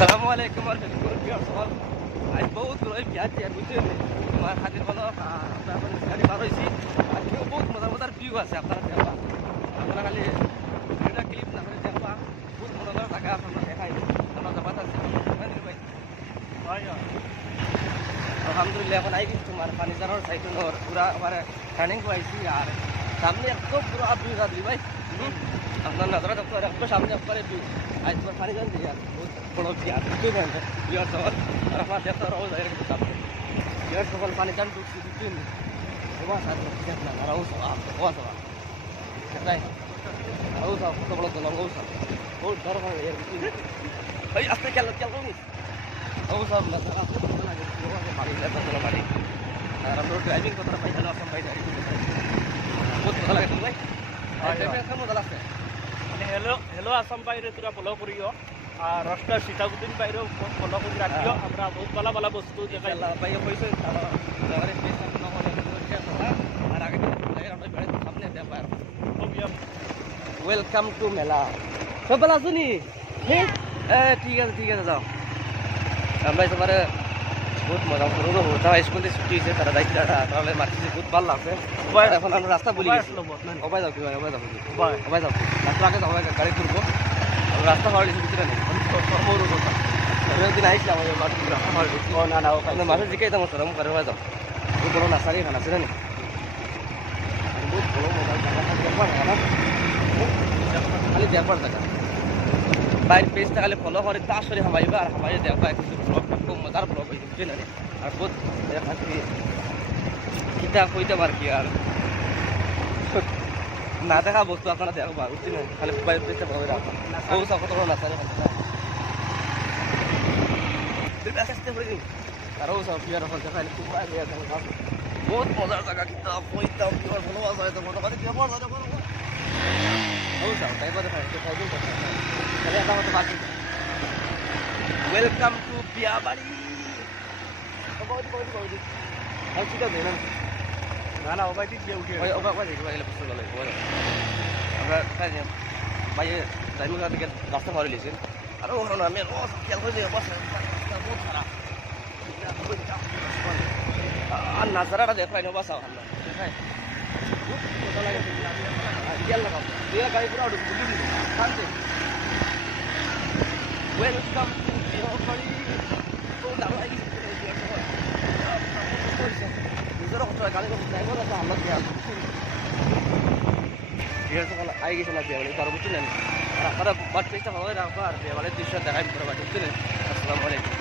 আসসালামু আলাইকুম আজ বহুত রোজ বিয়ার টিয়ার বুঝছেন তোমার হাজির হলো আমরা এখন গাড়ি পার হয়েছি আজকেও বহুত মজার মজার ভিউ আছে আপনারা দেখবা আপনারা খালি ভিডিওটা ক্লিপ না করে দেখবা বহুত মজার মজার জায়গা আপনারা দেখাই আমরা যাবা আছে ভাই আলহামদুলিল্লাহ এখন আই কিন্তু তোমার ফার্নিচারের সাইডর পুরা আমার টার্নিং পাইছি আর সামনে একদম পুরো ভিউ গাদি ভাই আপনার নজরে দেখো একটু সামনে আপনার ভিউ আজ তোমার ফার্নিচার দিয়ে বহুত বড় বিয়ার বিয়ার সবার আর আমার দেখতে রোজ আগে কিন্তু সামনে বিয়ার সবার ফার্নিচার ঢুকছি বুঝছেন ওয়া সাথে দেখ না রাও সব ওয়া সব তাই রাও সব কত বড় তো রাও সব বহুত বড় বড় এর ভাই আস্তে কেন নি রাও সব না আপনি তো লাগে বাড়ি লাগা বাড়ি আর আমরা ড্রাইভিং করতে পাই হলো আসাম ভাই গাড়ি বহুত ভালো লাগে ভাই ড্রাইভিং কেমন লাগছে হেলো হেলো আসাম বাইরে তোরা ফলো করিও আর রাস্তা সীতাকুদ্দিন বাইরেও ফলো করে রাখিও আমরা বহুত ভালো ভালো বস্তু দেখাই ভাই কইছে আমারে পেজ না হলে আর আগে আমরা বেড়ে সামনে দেব আর ওয়েলকাম টু মেলা সব ভালো আছুনি হ্যাঁ ঠিক আছে যাও আমরা তোমার বহুত মজা করবো ওটা স্কুল থেকে ছুটি হয়েছে তারা দায়িত্ব তাহলে মারছি বহুত ভালো লাগছে এখন আমরা রাস্তা বলি ওবাই যাও কি ভাই ওবাই যাও রাস্তা আগে যাও গাড়ি তুলবো রাস্তা পাওয়া গেছে ভিতরে নেই দিন আইসলাম রাস্তা পাওয়া গেছি ও না মাসে জিকাই দাম সরম করে যাও বহুত বড় নার্সারি এখানে আছে জানি বহুত বড় মজা জায়গা খালি দেখবার জায়গা বাইর পেজটা খালি ফলো করে তা আসলে হামাইবা আর হামাই দেখবা কিন্তু ব্লগটা খুব মজার ব্লগ হয়েছে বুঝছেন আর বহুত কিতা কইতে পার কি আর না দেখা বস্তু আপনারা দেখবা বুঝছেন খালি বাইর পেজটা ফলো করে রাখবা ও সব কত বড় নার্সারি আর ও সব বিয়ার হল দেখাই খুব বহুত মজার জায়গা কিতা কইতাম কি আর ভালো আছে তো মনে করে কি বড় আছে ও সব তাই কথা খাই দিন তাহলে এটা মতো বাকি ওয়েলকাম টু বিয়াবাড়ি আর কিটা দেন না ওবাই দিক দিয়ে উঠে ওই ওবা দিক গেলে বুঝতে পারলে আমরা কাজ ভাই টাইমিং থেকে রাস্তা পার হইছেন আর ও না আমি ও খেয়াল করে দিয়ে বসে বহুত খারাপ আর নাজারাটা দেখো না বাসাও আমরা দেখাই কত লাগে খেয়াল লাগাও দিয়ে গাড়ি পুরো উঠে বুঝলি শান্তি ওয়েলকাম টু বিয়াবাড়ি তো দাঁড়াই নিজেরও কত গাড়ি ড্রাইভার আছে আমরা খেয়াল ঠিক আছে আই গেছে না বিয়াবাড়ি তার বুঝলেন আর আপনারা বাট পেজটা ভালো রাখবা আর বিয়াবাড়ির দৃশ্য দেখাই ভিতরে বাড়ি বুঝলেন আসসালামু আলাইকুম